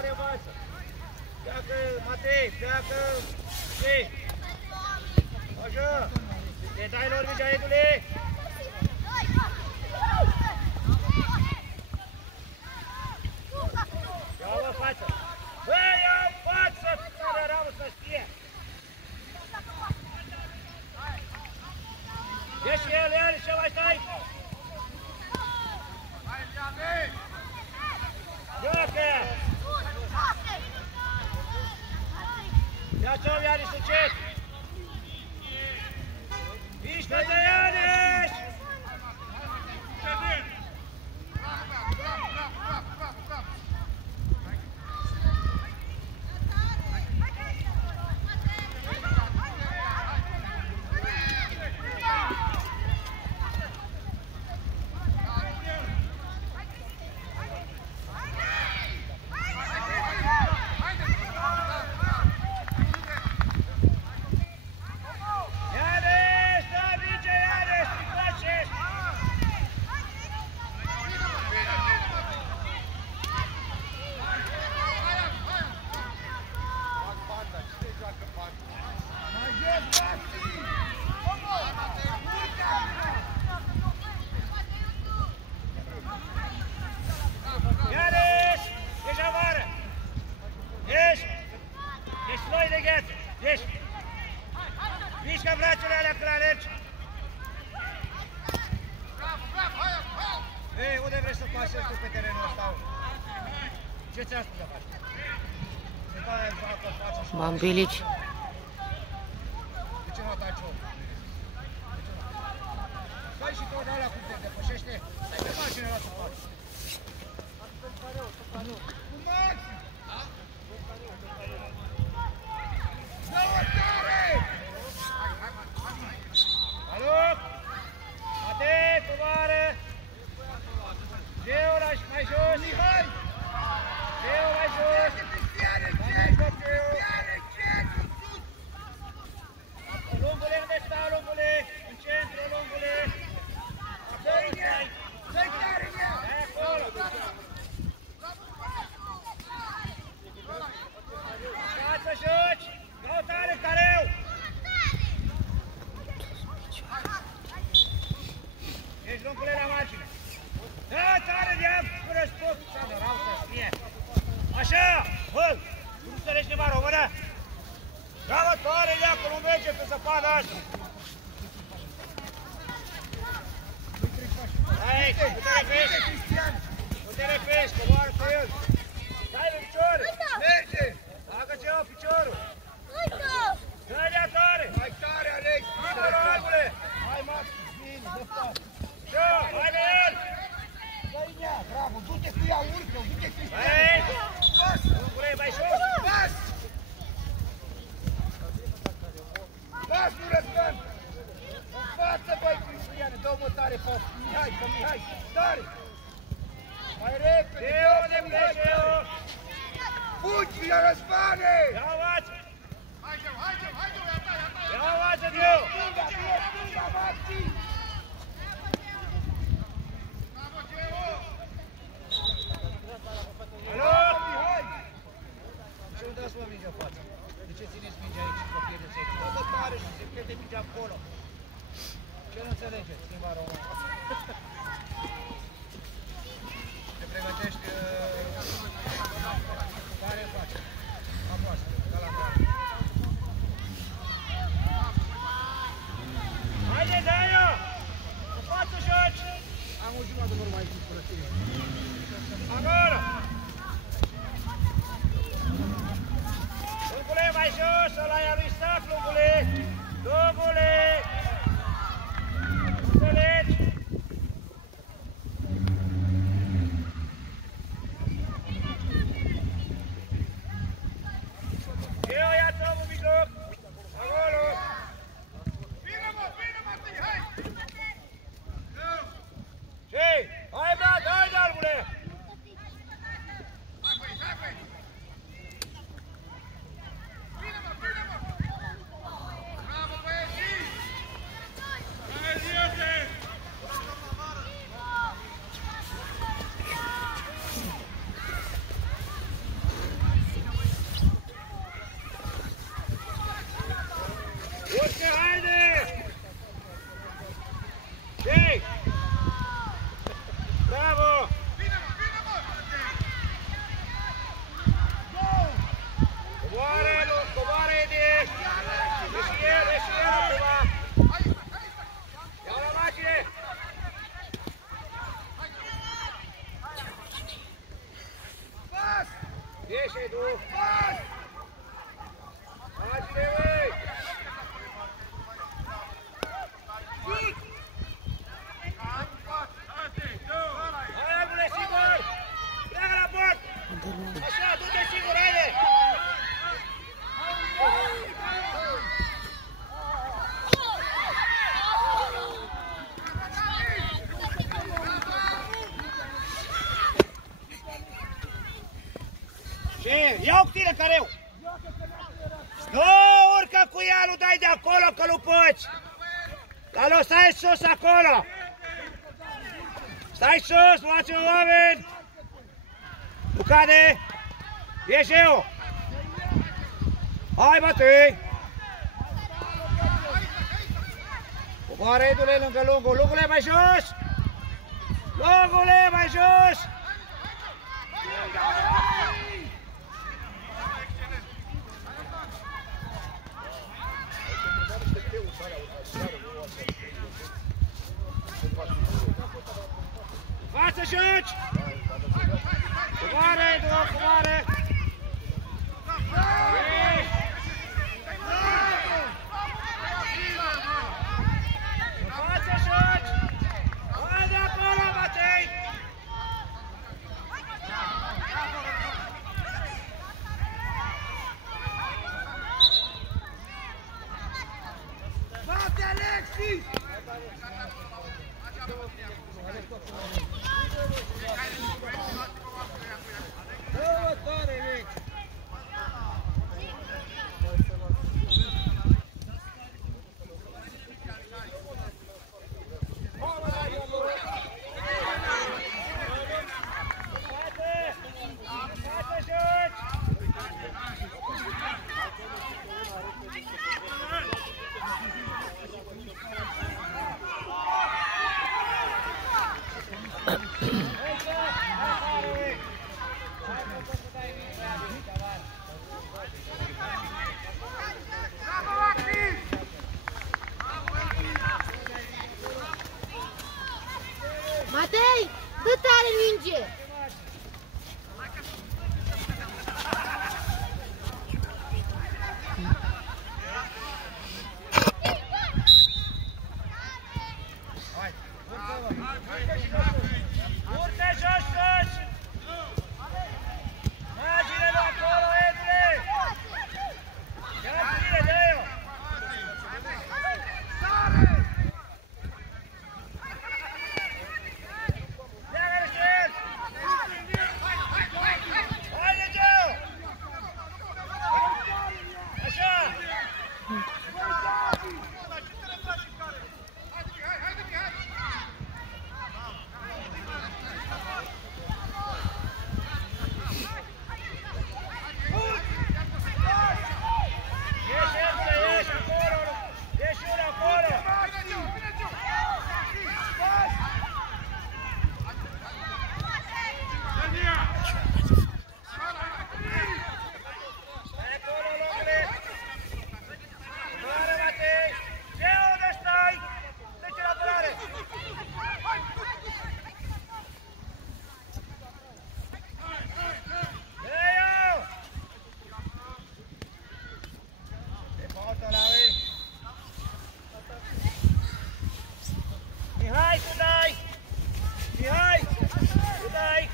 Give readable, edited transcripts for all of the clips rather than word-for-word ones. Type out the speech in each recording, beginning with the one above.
care învață. Pleacă, Matei, pleacă. Ce? Așa. Le dai lor mingea, Edule. Ia-o în față. Bă, ia-o în față, care rău să știe. Ieși el, ce mai stai? Joacă! Ia-ți-o, Ianis, încet! Mișcă-te, Ianis! Bambilici. De ce nu ataci om? Stai și tu de alea cum te depășește. Stai pe mașină la să faci. Cu maxim! Dă-o tare! Salut! Atent, tovară! Geo, mai jos! Mihai! Geo, mai jos! Mai jos, Geo! Lungule, unde stau, lungule? În centru, lungule! Acolo stai! Stai tare în ea! Stai acolo! Stai să joci! Dă-o tare, careu! Ești, lungule, la margine! Dă tare de ea, până spus! S-a dărau să știe! Așa! Bă! Nu înțelegi limba română? Dă-mă tare de ea, că nu merge pe zăpada asta! Hai, nu te repești! Nu te repești, coboară pe el! Dai în picioare! Merge! Bagă ceva piciorul! Dă-i de-a tare! Mai tare, Alex! Bine, rogule! Hai, Max! Bine, dă fac! Ce? Hai de el! Dă-i de-a, bravo! Du-te cu ea, urcă! Du-te, Cristian! Hai! Pas! Lungule, mai jos! Pas! Las, nu răzgăn! În față, băi, Cristiane! Dă-o-mă tare pe Mihai, pe Mihai! Tare! Mai repede! Geo, de pleci, Geo! Fugi, la Răzvane! Ia-o ață! Hai, Geo, hai, Geo, hai, Geo! Ia-o ață, Geo! Stânga, bine, stânga, Maxi! Bravo, Geo! Alo, Mihai! Ce nu dați, mă, mingea în față? De ce țineți mingea aici și vă pierdeți aici? Dă-mă tare și se pierde mingea acolo! Ce nu înțelegeți, limba română? Te pregătești... Care faci? Apasă, ca la care. Haide, dă-i-o! În față joci! Am o jumătate de vorbă aici, până tine. Acolo! Lungule, mai jos, ăla e a lui Stac, Lungule! Lungule! Înțelegi? Eu ia-ți omul mijloc! Acolo! Bine, mă, Martin, hai! Ce? Hai, Vlad, hai, Dalbule! Hai, băi, hai, băi! Bine, mă! Bravo, băieții! Ieși, Edu! Agile, băi! Hai, Albule, sigur! Pleacă la bord! Așa, du-te sigur, haide! Ce? Ia-o cu tine, careu! Nu urcă cu ea, nu dai de acolo că lupăci! Alo, stai sus acolo! Stai sus, luați-vă oameni! Nu cade! Ieși eu! Hai, bătăi! Coboară, Edule, lângă lungul! Lungule, mai jos! Lungule, mai jos! Față, joci! Coboară, Edu, coboară! Față, joci! Hai de acolo, Matei! Bate, Alexis! Matei, dă tare minge! Urte jos, sus! Magine-l acolo, Edule! Ia ține, dă-i-o! Ia-l și el! Haide, Geo! Așa! Mihai, tu dai! Mihai, tu dai!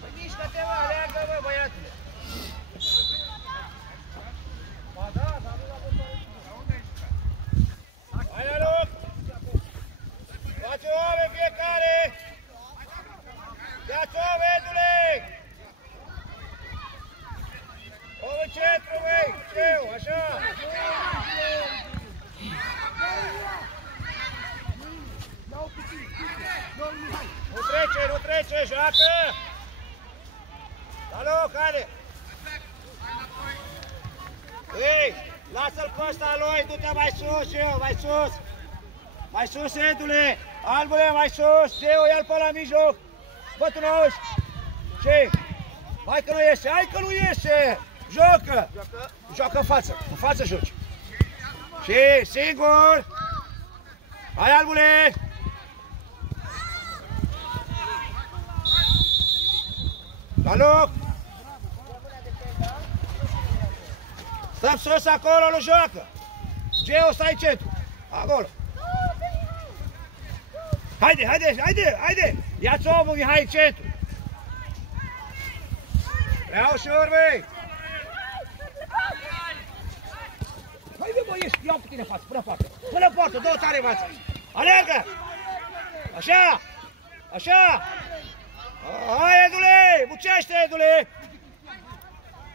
Păi mișcă-te, mă, aleagă, mă, băiatule! Ba da, dar nu l-a văzut. Hai la loc! Face oameni fiecare! Ia-ți oameni, Edule! Omul centru, băi! Eu, așa! Nu trece, joacă! La loc, haide! Ei, lasă-l pe ăsta lui, du-te mai sus, eu, mai sus! Mai sus, Edule! Albule, mai sus! Eu, ia-l pe la mijloc! Bă, tu n-auzi? Ce? Hai că nu iese, hai că nu iese! Joacă! Joacă în față joci! Și singur! Hai, Albule! La loc! Stăm sus acolo, nu joacă! Geo, stai centru! Acolo! Haide, haide, haide, haide! Ia-ți omul, Mihai, în centru! Vreau și urmei! Haide, bă, ieși, iau cu tine în față, până poartă! Până poartă, două tare în față! Alergă! Așa! Așa! Hai, Edule! Bucește, Edule!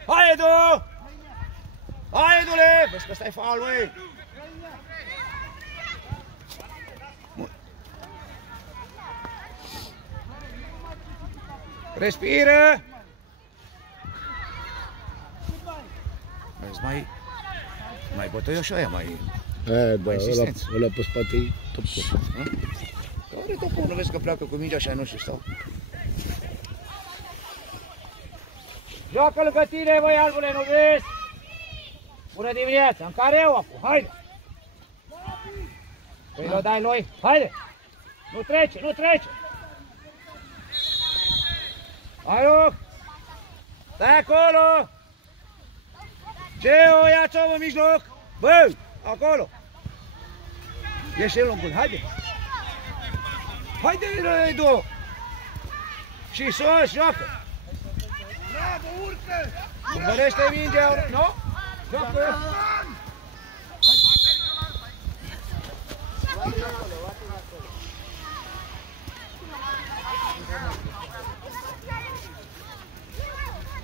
Hai, Edu! Hai, Edule! Vezi că ăsta-i faul lui! Respiră! Vezi, mai bătăioși aia, mai Ăla pe spate-i top. Care topul? Nu vezi că pleacă cu mingea și ai noștri stau? Joacă lângă tine, băi, Albule, nu vezi? Bună dimineața, în care eu acum, haide! Păi l-o dai lui, haide! Nu trece, nu trece! Hai, loc! Stai acolo! Geo, ia-ți omul în mijloc! Bă, acolo! Ieși el lungul, haide! Haide, Edu! Și sus, joacă! Bravo, urcă! Cumpărește mingea, nu? Joacă!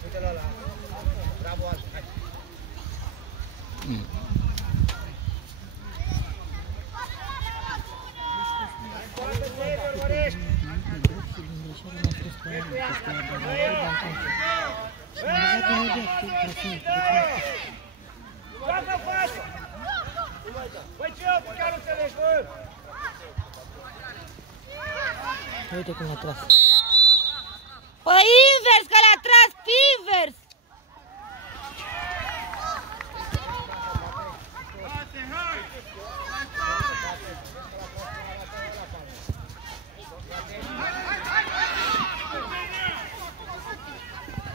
Uite-l ăla! Bravo, Albi, hai! Joacă față! Băi, ce eu, chiar nu înțelegi, bă? Uite cum a tras. Păi invers, că l-a tras pe invers!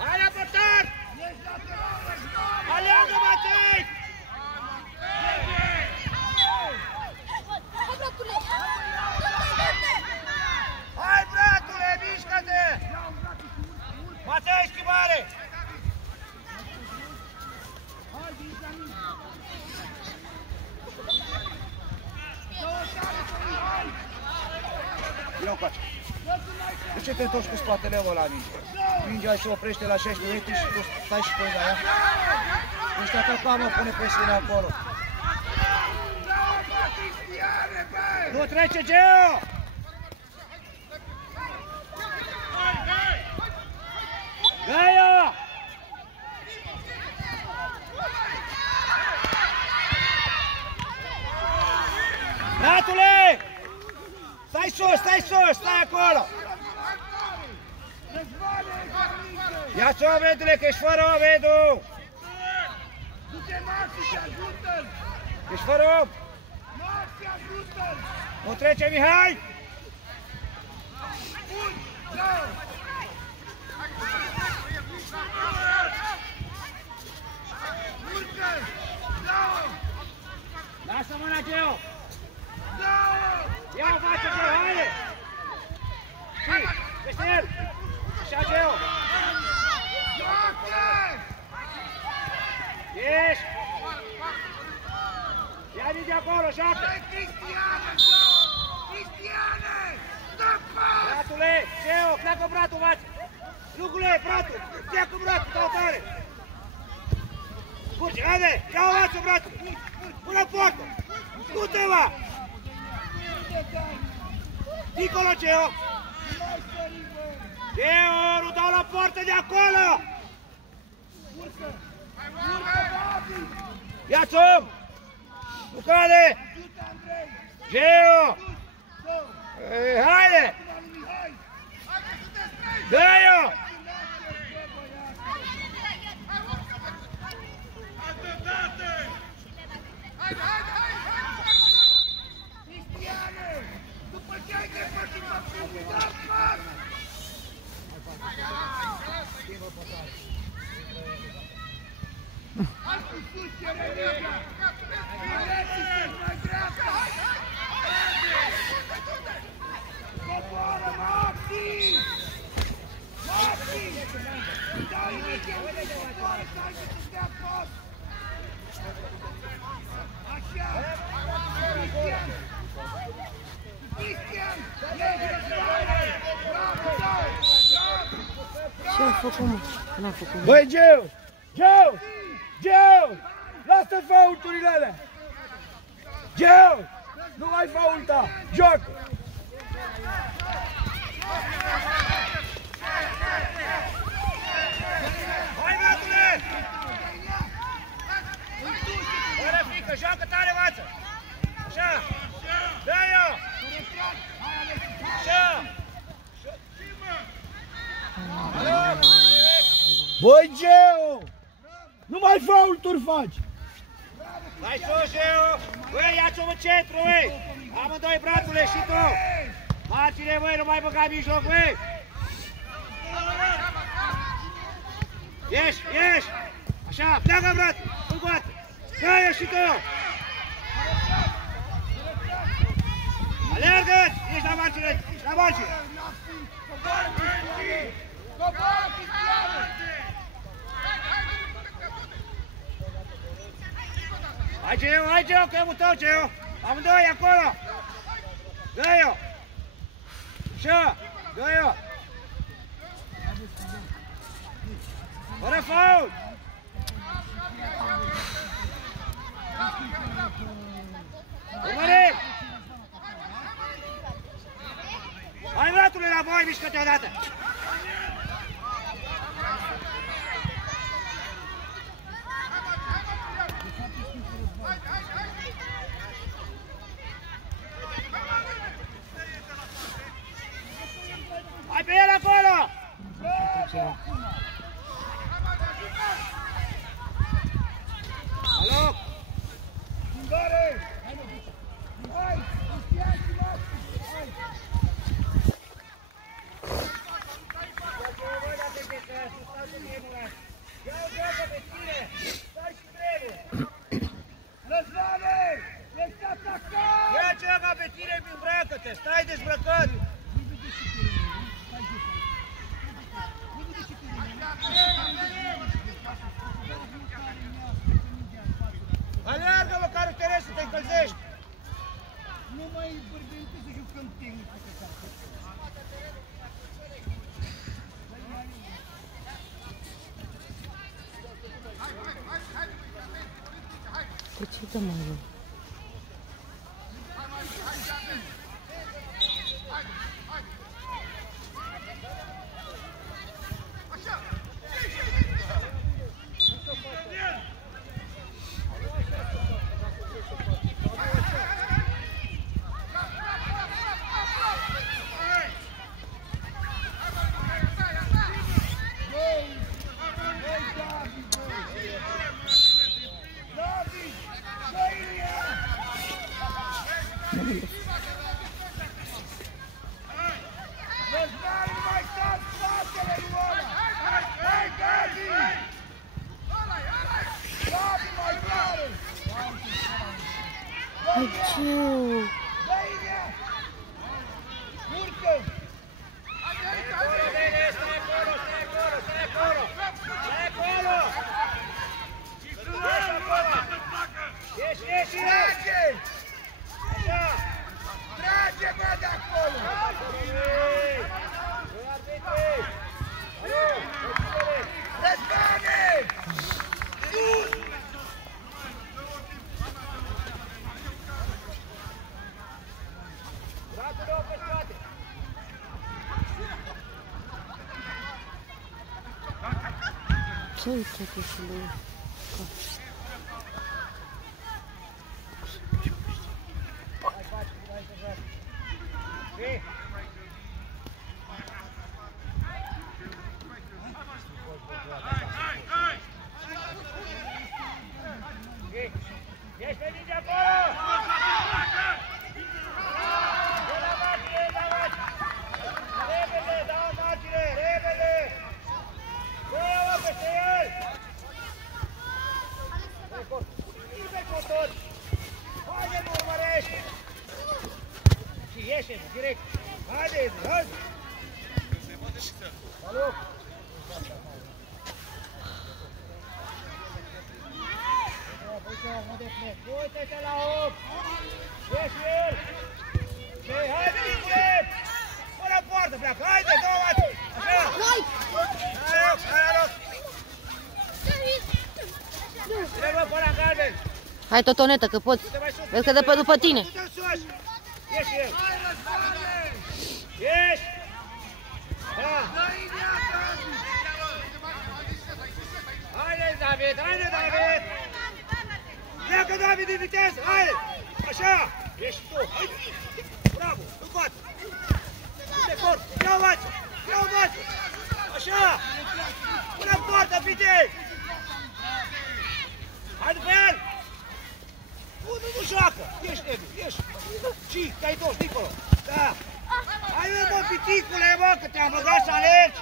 Hai la portar! Aleargă, Matei! Hai, bratule, mișcă-te! Matei, schimbare! Vino încoace. De ce te întorci cu spatele ăla la minge? Mingea se oprește la 16 metri și tu stai și pui la ea? Ești atacat, mă, pune presiune acolo. Nu trece, Geo! Gaia! Bratule! Stai sus, stai sus, stai acolo! Ia-ți o, Vedule, că ești fără om, Vedu! Du-te, Maxi, și ajută-l! Ești fără om! Maxi, ajută-l! Nu trece, Mihai! Bun! Bravo! Urcă! Bravo! Lasă mâna, Geo! Bravo! Ia-o, face, Geo, haide! Și, peste el! Așa, Geo! Joacă! Ești! Ia-i de acolo, joacă! Hai, Cristiane! Bravo! Cristiane! Dă pas! Bratule, Geo, pleacă bratul, față! Lugule, bratul! Pleacă bratul, dau tare! Curge, haide! Ia-o, față, bratul! Până poartă! Du-te, mă! Dincolo, Geo! Geo, nu dau la poartă de acolo! Urcă! Urcă, Babi! Ia-ți om! Nu cade! Du-te, Andrei! Geo! Go! Haide! Mihai! Dă-i-o! Hai, hai, hai! făcut, mă? N-a făcut. Băi, Geo! Geo! Geo! Lasă faulturile alea! Geo! Nu mai faulta! Joacă! Hai, băiatule! Fără frică, joacă tare, învață! Așa! Dă-i-o! Așa! Băi, Geo! Nu mai faulturi faci! Hai sus, Geo! Băi, ia-ți-o în centru, băi! Amândoi, bratule, și tu! Marcine, băi, nu mai băga în mijloc, băi! Ieși, ieși! Așa, pleacă, brat! Încoată! Dă-i-o și tu! Alergă-ți! Ești la Marcine! La Marcine! Hai, Geo, că e mult tău, Geo! Amândoi, acolo! Dă-i-o! Așa! Dă-i-o! Fără faul! Urmărim! Hai, bratule, la voi, mișcă-te odată! Hai pe el acolo! Alo! Schimbare! Hai! Cristian și Maxi! Hai! Răzvane! Ești atacat! Ia ce-o pe tine, îmbrăcă-te! Stai dezbrăcat! Aleargă, măcar nu te regi să te încălzești! Nu mai vorbim că să jucăm tehnic pe casă. De ce dă mai rău? Răzvane, nu mai stați spatele lui ăla! Hai, Gabi! Gabi, mai tare! Hai, Geo! Dă-i-ne! Urcă! Stai acolo! Ieși, ieși! Trage! Așa! Trage, bă, de acolo! Răzvane! Sus! Brațul pe spate! Ce uite că și lui? Ei! Ești pe minge acolo! De la Marcine, da, Marcine! Repede, da, Marcine, repede! Dă-o peste el! Pe motor! Haide, mă urmărește! Și ieși, direct! Haide, hai! Salut! Uite-te la om! Ieși el! Haide, Nicule! Până poartă, pleacă! Haide, două! Așa! Hai! Hai totonetă, că poți. Vezi că dă pe după tine. Du-te sus! Ieși el! Ieși! Da! Haide, David! Haide, David! Pleacă, David, din viteză! Haide! Așa! Ești tu! Haide! Bravo! Nu bat! Du-te corp! Ia-o mață! Ia-o mață! Așa! Până în poartă, vitezi! Hai după el! Nu joacă! Ieși, Edu, ieși! Și, te-ai dus, dincolo! Da! Hai, mă, piticule, mă, că te-am băgat să alergi!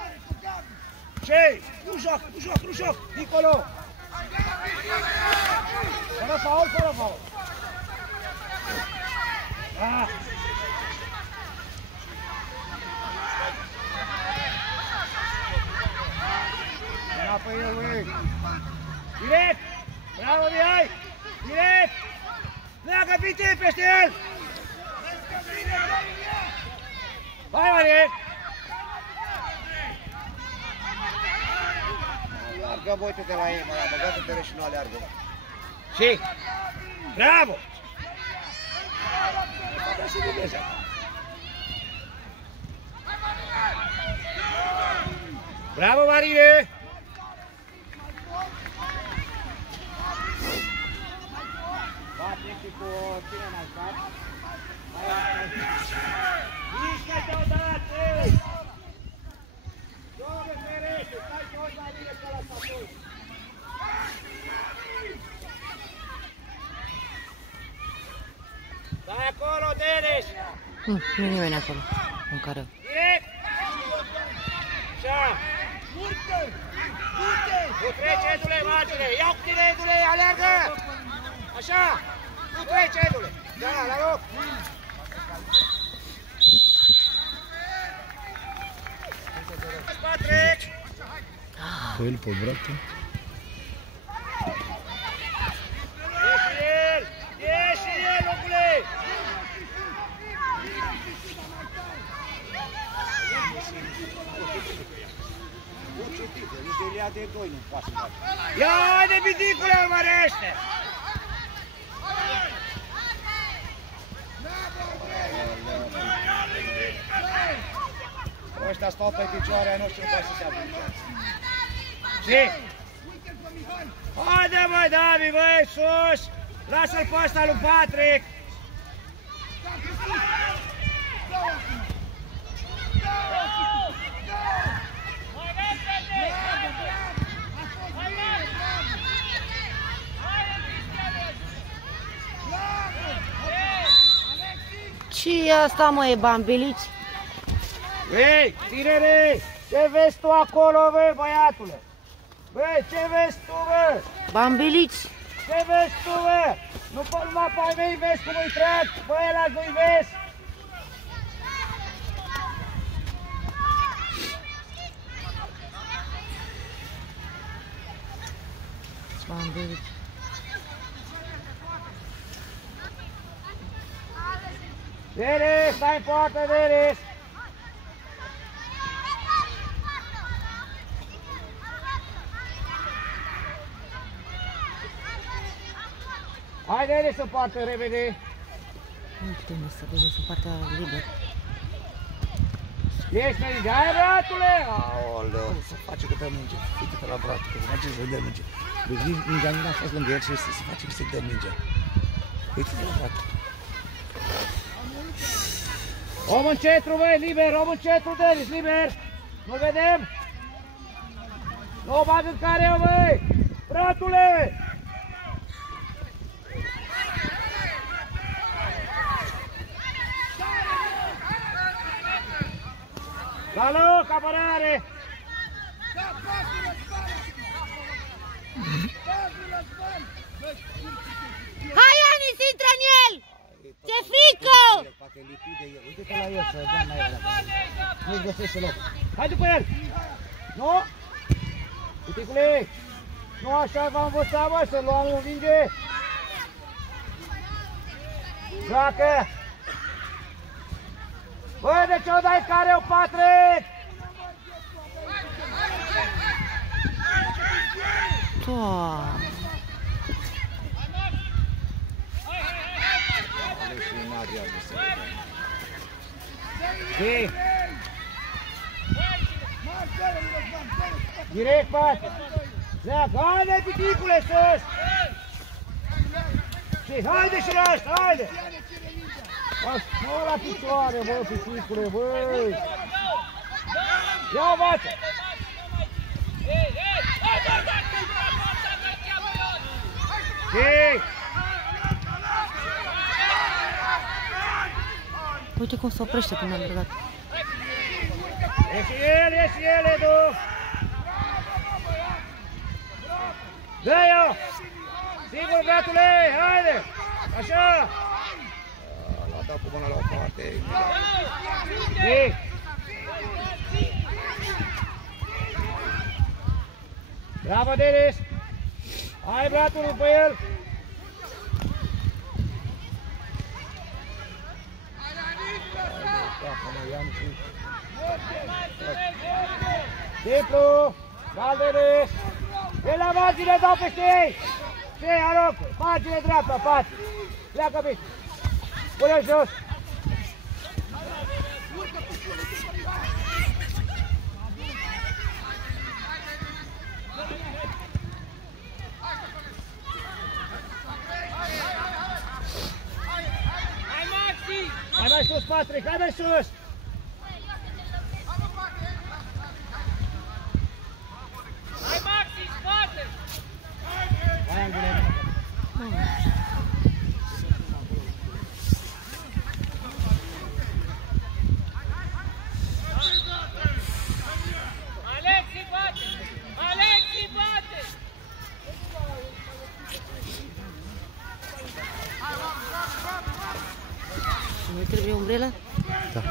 Ce? Nu joacă, nu joacă, nu joacă! Dincolo! Fără faul, fără faul! Da! Înapoi el, băi! Direct! Bravo, Mihai! Direct! Pleacă Piti peste el! Hai, Marie! Alergăm, uite-te la ei, mă, băgată-te și nu aleargă. Și! Bravo! Bravo, Marine! Cu cine mai fac? Mișcă deodată! Joacă ferește, stai jos la mine pe la statul! Stai acolo, Denis! Nu nimeni acolo, în care. Direct! Așa! Urcă! Urcă! Nu trece, Edule, margine! Ia cu tine, Edule, aleargă! Așa! Nu trece, Edule! Da, la loc! Patrick! El pe brațe. Ieși el! Ieși el, locule! Ia, haide, piticule, urmărește! Ăștia stau pe picioare, nu știu cum să se apuce. Și? Haide, băi, Davi, băi, sus! Lasă-l pe ăsta lui Patrick! Ce asta, mă, e bambiliți? Ei, tinere, ce vezi tu acolo, băi, băiatule? Băi, ce vezi tu, bă? Bambiliți? Ce vezi tu, bă? Nu pot numai pe ai mei vezi cum îi trag, bă, ăla nu-i vezi? Bambiliți. Denis, stai în poartă, Denis! Hai, Denis, în poartă, repede! Uite-mă să vedem să partea liber. Ești pe linie, hai, bratule! Aoleu, să face că dă minge. Uite-te la bratul, că se face să dă minge. Deci mingea nu a fost lângă el și se face că se dă minge. Uite-te la bratul. Om în centru, băi, liber, om în centru, Denis, liber! Nu vedem? Nu o bag în care eu, băi! Bratule! La loc, apărare! Hai, Anis, intră în el! Ce frică! Poate lipi de el. Uite-te la el să dea mai el. Nu-i găsește loc. Hai după el! Nu? Uite-cule! Nu așa v-am învățat, bă, să luăm un vinge! Joacă! Bă, de ce o dai care-o, Patrick? Doamne! Zi! Direct față! Pleacă, haide, piticule, sus! Și haide și la ăsta, haide! Așa la picioare, bă, piticule, băi! Ia-o, bață! Zi! Uite cum se oprește când am bregat. Ieși el, Edu! Dă-i-o! Sigur, băiatule, haide! Așa! L-a dat cu mâna la o parte. Zi! Bravo, Denis! Hai, bratul, după el! Simplu! Valderes! E la margine, dau peste ei! Ce, arunc! Margine dreapta, față! Pleacă bine! Pune-l jos! Hai mai sus, Patrick! Hai mai sus! Hai, Maxi, spate! Hai, Angele! Alexi, bate! Alexi, bate! Nu trebuie umbrela? Da.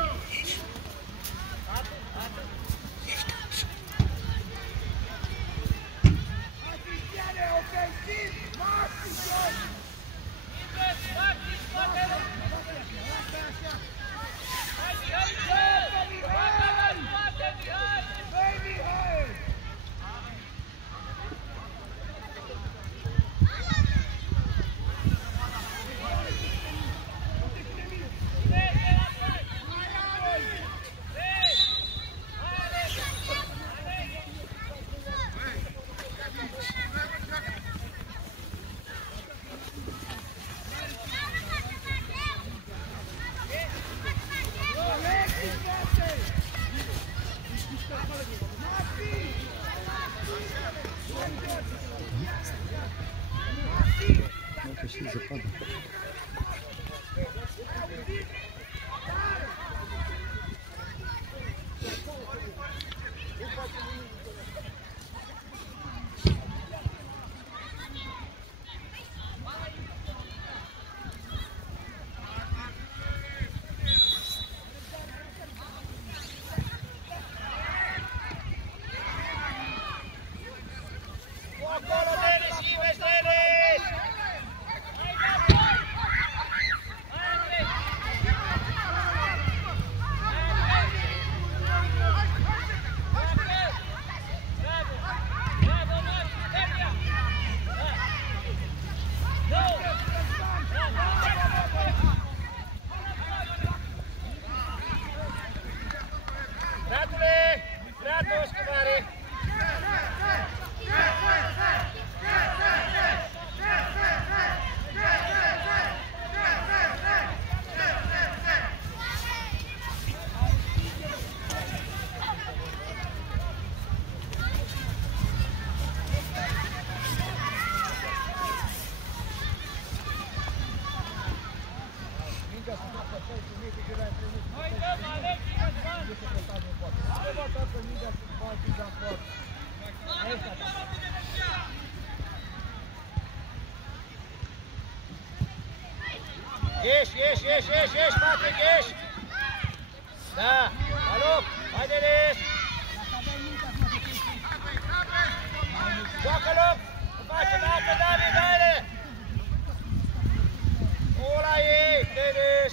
Nu și zăpadă. Ieși, Patrick, ieși! Da, alo, hai Denis! Joacă loc! Face dată, David, haide! Ăla ei, Denis!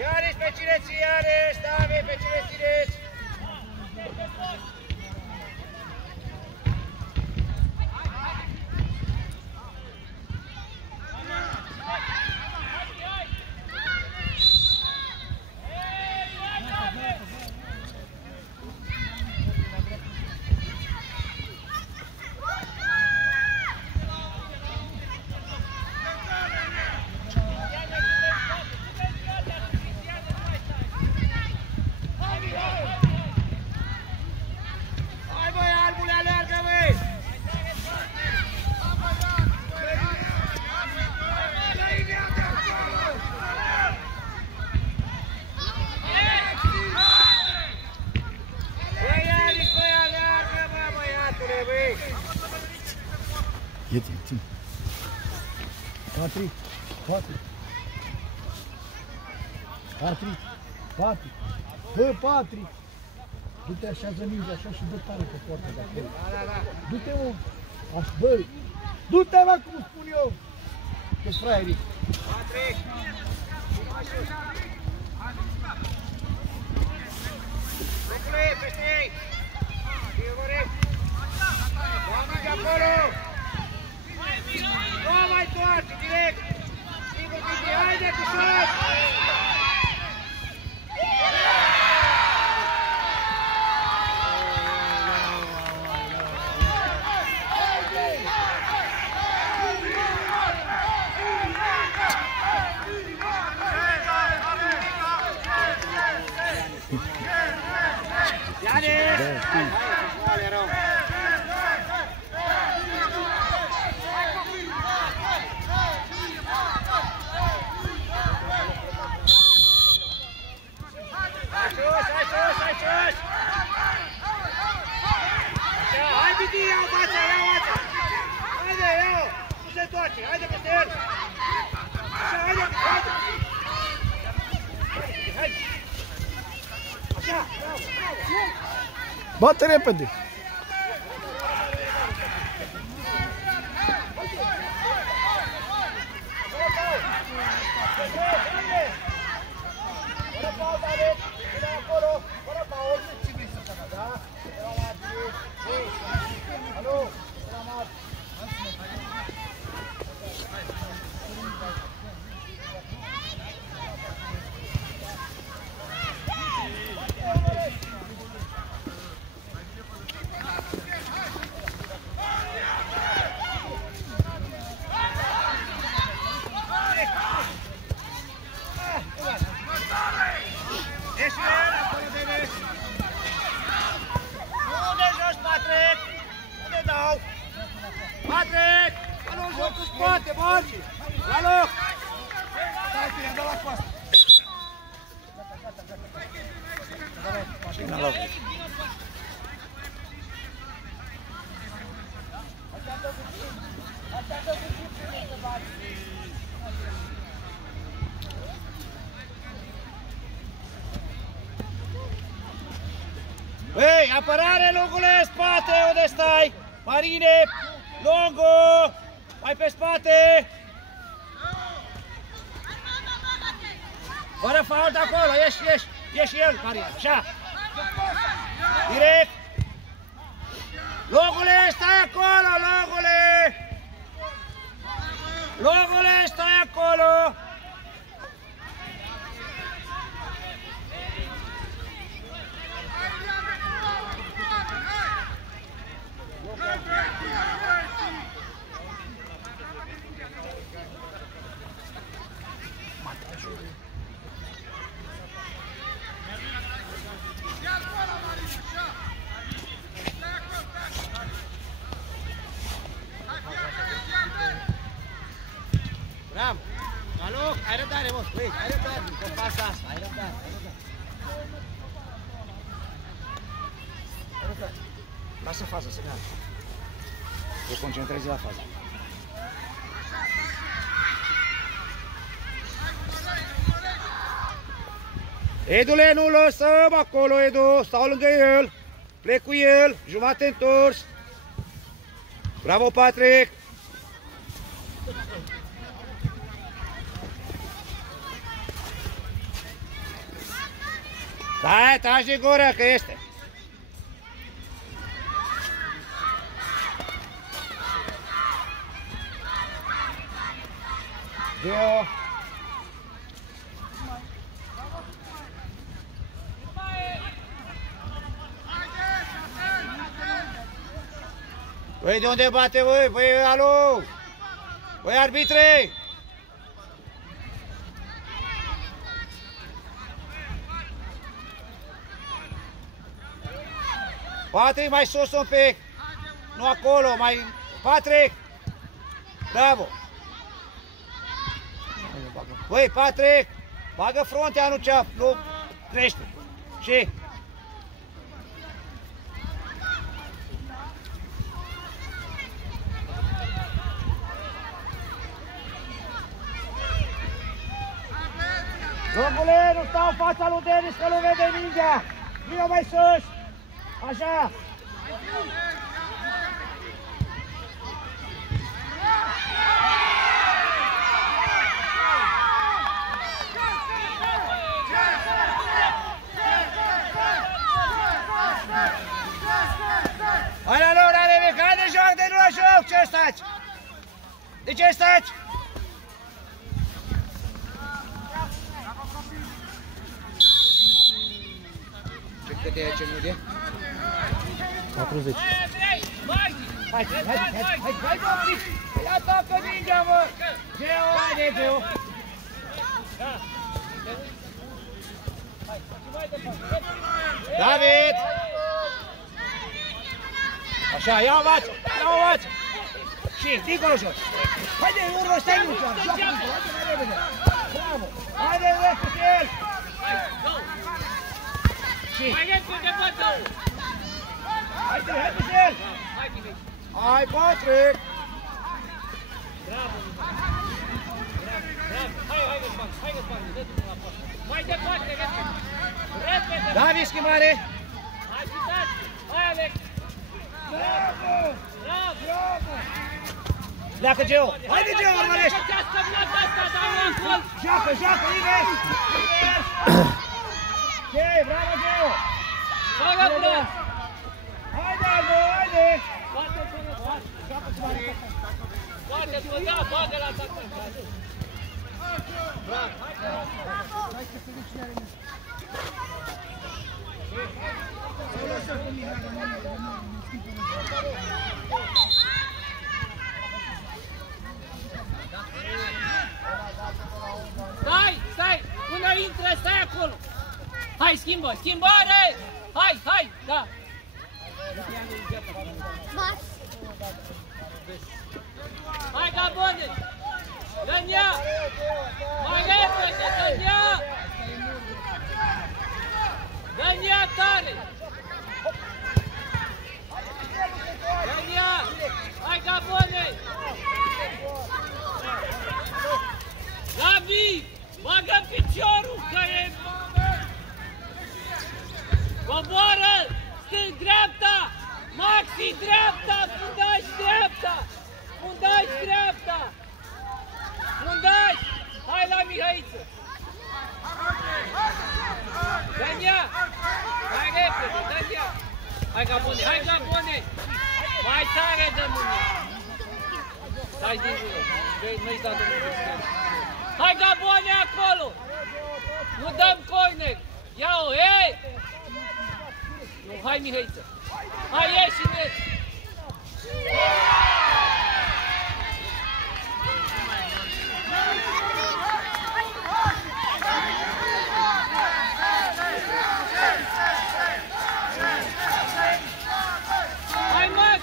Ianis pe cine ții, Ianis, David pe Ia-te, ține. Patrick. Bă, Patrick! Du-te așează mingea așa și dă tare pe poartă de acolo. Du-te, mă! Așa, bă! Du-te, mă, cum spun eu! Ce fraierii! Patrick! Locule, peste ei! Fie-vă-ri! Oameni de acolo! Nu mai toarce, direct! Singur, Gigi, haide cu șut! Haide peste el! Așa, haide! Haide! Așa, bravo! Bate repede! Fără pauză, Alex! Vine acolo! Fără pauză! Da? Era Martin! Alo! Era Martin! Patrick! Alo, joc cu spate, Marci! La loc! Stai, tine, dă la coastă! La loc! Ei, apărare, Lungule, spate, unde stai? Marine, Longo, mai pe spate! Fără fault de acolo, ieși el, Marine, așa! Direct! Longule, stai acolo, Longule! Longule, stai acolo! Bravo! Alo, ai răbdare, mă, băi, ai răbdare, că fața asta, ai răbdare, Lasă faza să meargă. Te concentrezi la fază. Edule, nu lăsăm acolo, Edu, stau lângă el, plec cu el, jumate întors. Bravo, Patrick! Stai, tragi de gură, că este. Geo. Băi, de unde bate, băi? Băi, alo! Băi, arbitre! Patrick, mai sus un pic! Nu acolo, mai... Patrick! Bravo! Băi, Patrick! Bagă frontea, nu ceaf, nu crește! Și... Nicole, nu stau în fața lui Denis, că nu vede mingea! Vino mai sus! Așa! Hai la lor, Alevic, hai de joc, de nu la joc! Ce stați? De ce stați? Ce cât e ce minute? 40. Hai, ia tocă mingea, mă! Geo, haide, Geo! David! Așa, ia învață! Ia învață! Și, dincolo jos! Haide, urmă, stai nu, joacă dincolo, haide mai repede! Bravo! Haide, repede el! Și! Mai repede, bă, două! Haide, repede el! Hai, Patrick! Bravo! Hai, mai departe, repede! Repede! David, schimbare! Hai, Citat! Hai, Alex! Bravo! Bravo! Pleacă, Geo! Haide, Geo, urmărești! Joacă, joacă, Ines! Ines! Bravo, Geo! Bagă braț! Haide, Aldo, haide! Poate-ți-o, da, bagă la atacant! Bravo! Stai! Până intră, stai acolo! Hai, schimbă! Schimbare! Hai! Da! Hai, Gabone! Dă-n ea! Mai repede, dă-n ea! Dă-n ea tare! Dă-n ea! Hai, Gabone! Gabi! Bagă piciorul, că e... Coboară! Stâng-dreapta! Maxi dreapta! Fundaș dreapta! Fundaș dreapta! Fundaș! Hai la Mihaiță! Dă-n ea! Hai repede, dă-n ea! Hai Gabone, hai Gabone! Mai tare dă mâine! Stai din gură! Nu-i da domnul Cristian! Hai Gabone acolo! Nu dăm corner! Ia-o, hei! Nu, hai Mihaiță! Hai ieși-ne! Hai Max!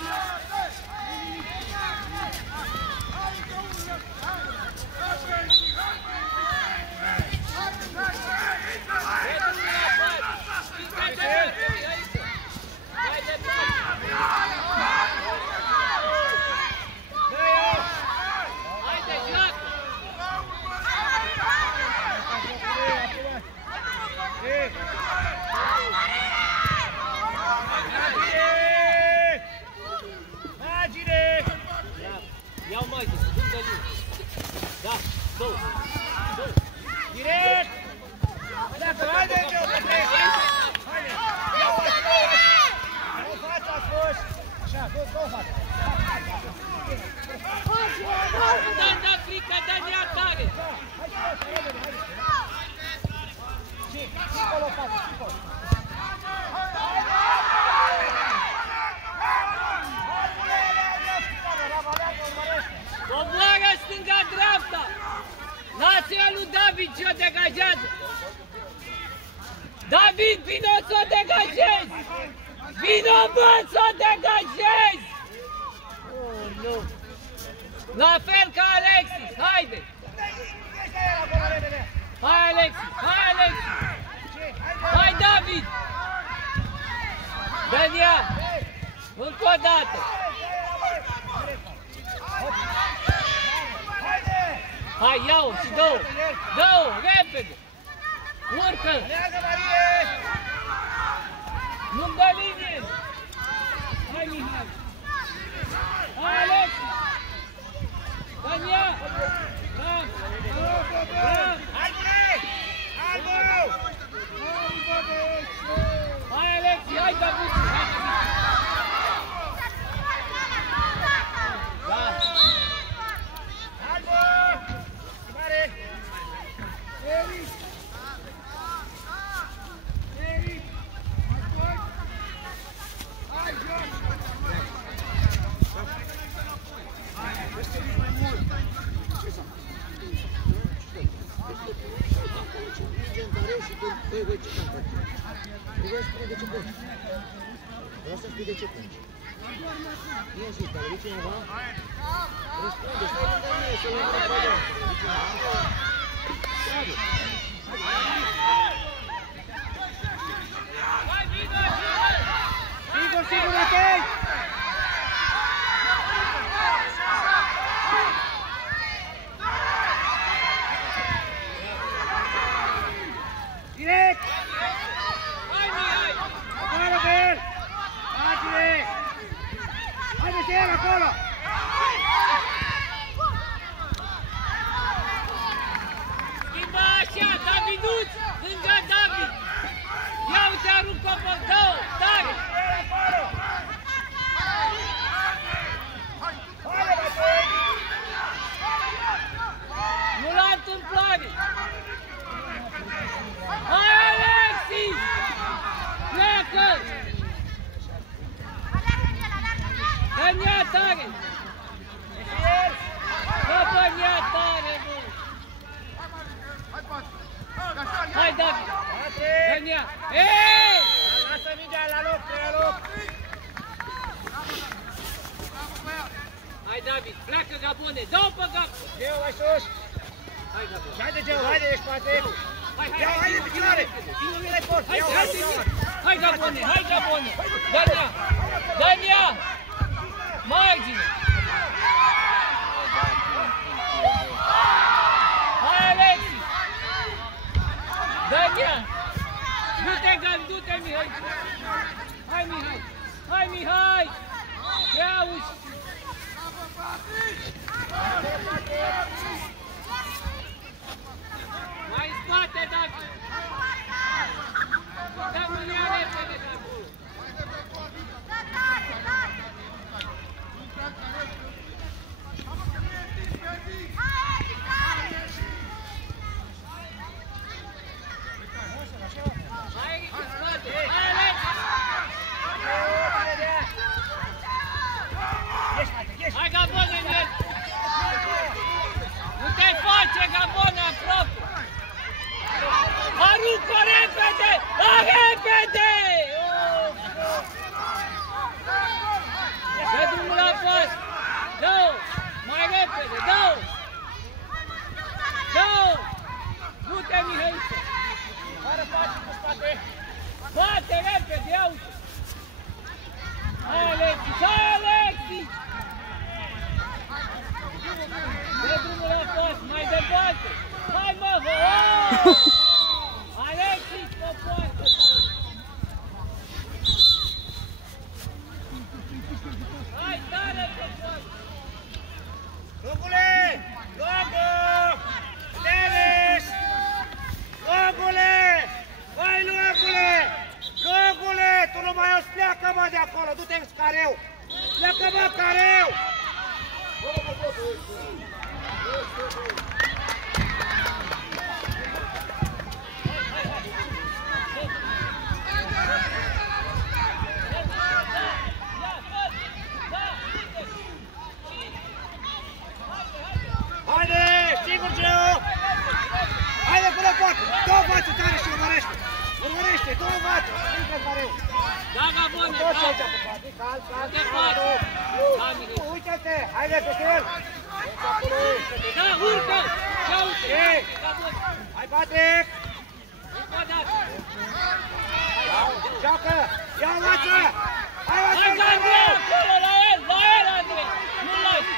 Iau mai de sus, dă liu. Da, două. Direct! Dacă, haide, Geo, că plec! Haide! Ia-o așa! Nu fața a fost! Așa, două fața! Da, frică, dă-n ea tare! Și, acolo față, acolo! Coboară stânga-dreapta! Lasă-i lui David ce o degajează! David, vino să o degajezi! Vino, bă, să o degajezi! La fel ca Alexis, haide! Hai Alexis, hai Alexis! Hai David! Dă-n ea! Încă o dată! Hai, ia-o și dă-o! Dă-o, repede! Urcă! Aleagă, Marie! Nu-mi dă linie! Hai, Mihai! Hai, Alex! Dania! Bram! Bram! Hai, Bune! Hai, Bune! Hai, Alex! Hai, Gabuțu! Hai, Gabuțu! Da! Hai, Bune! Mare! Eric! Eric! Hai, joc! Vreau să spui de ce plângi. Ia zi, te-a lovit cineva? Răspunde, stai lângă mine, să-l lămâne pe ea. Bravo! Sigur, sigur, Matei! Direct! Hai, Mihai! Acolo pe el! Facile! Haide-te el acolo! Schimba așa, Daviduț! Lângă David! Ia uite, arunc copăr, dă-o! Tare! El acolo! Haide, Matei! Nu la întâmplare! Hai, Alexis! Pleacă! Dă-mi-a tare! Dă-mi-a tare, bă! Hai, David! Dă-mi-a! Ei! Lasă mingea la loc, la loc! Hai, David! Pleacă, Gabone! Dă-o pe Gab! Geo, mai sus! Hai, Gabone! Haide, Geo, haide, ești spate! Hai, Ia, haide, picioare! Nu le pot! Hai, Ia, hai, haide! hai, Gabone! Hai, Gabone! Dă-mi-a! Dă-mi-a! Margine! Hai, Alexis! Dă-mi-a! Du-te, Gabi, du-te, Mihai! Hai, Mihai! Hai, Mihai! Ia uși! Mai în spate, David! Dă-mi-a repede, David! Hai, în spate! Hai, Alex! Hai, Gabone, în el! Nu te face, Gabone, aproape! Aruncă repede! Repede! Dă drumul la pas! Dă-o! Mai repede, dă-o! Dă-o! Du-te, Mihăiță! Fără faci cu spate! Bate repede, ia uite! Hai, Alexis! Hai, Alexis! Dă drumul la pas, mai departe! Hai, mă, vă! Alexis, mă poartă! Hai, tare, mă poartă! Locule! Locu! Denis! Locule! Hai, locule! Locule! Tu nu mai auzi, pleacă, mă, de acolo! Du-te în careu! Pleacă, mă, careu! Haide! Sigur, Geo! Haide, până poate! Două față tare și urmărește! Urmărește! Două față! Intră careu! Da, Gabone, Toți da! aici pe spate! Cal, cal, Te cal! faci! Da, Mihai! Uite-te! Haide, peste el! Da, urcă! Ia uite! Ei! Gabone! Hai, Patrick! Încă o dată! Joacă! Ia învață! Hai, Hai, învață! Andrei, acolo, la el, Andrei! Nu lași!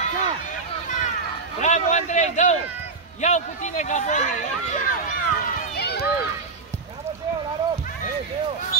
Așa! Bravo, Andrei, dă-o! Iau cu tine, Gabone! Bravo, Geo, la rog! Hei, Geo!